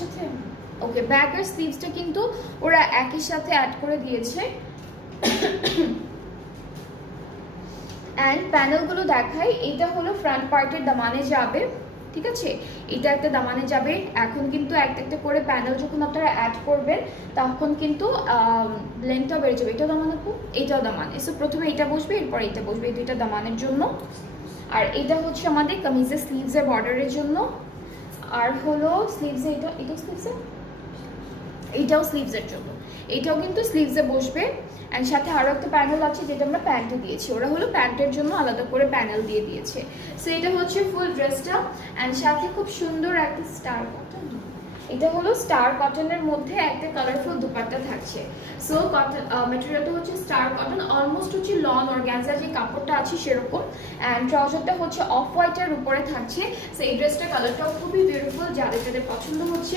সাথে? ওকে, ব্যাক আর স্লিভসটা কিন্তু ওরা একই সাথে অ্যাড করে দিয়েছে। অ্যান্ড প্যানেলগুলো দেখাই। এটা হলো ফ্রন্ট পার্টের দামানে যাবে, ঠিক আছে? এটা একটা দামানে যাবে। এখন কিন্তু একটা একটা করে প্যানেল যখন আপনারা অ্যাড করবেন তখন কিন্তু লেন্থটা বেড়ে যাবে। এটাও দামান আপু, এটাও দামানে। সো প্রথমে এটা বসবে, এরপর এটা বসবে, এই দুইটা দামানের জন্য। আর এটা হচ্ছে আমাদের কামিজের স্লিভসের বর্ডারের জন্য। আর হলো স্লিভসে, এটা স্লিভসে, এইটাও স্লিভসের জন্য। এইটাও কিন্তু স্লিভসে বসবে। অ্যান্ড সাথে আরও একটা প্যানেল আছে যেটা আমরা প্যান্টে দিয়েছি, ওরা হলো প্যান্টের জন্য আলাদা করে প্যানেল দিয়ে দিয়েছে। সো এটা হচ্ছে ফুল ড্রেসটা। অ্যান্ড সাথে খুব সুন্দর একটা স্টার কটন, এটা হলো স্টার কটনের মধ্যে একটা কালারফুল দুপাট্টা থাকছে। সো কটন ম্যাটেরিয়ালটা হচ্ছে স্টার কটন, অলমোস্ট হচ্ছে লন অর্গানজার যে কাপড়টা আছে সেরকম। অ্যান্ড ট্রাউজারটা হচ্ছে অফ হোয়াইটের উপরে থাকছে। সো এই ড্রেসটার কালারটাও খুবই বিউটিফুল, যাদের যাদের পছন্দ হচ্ছে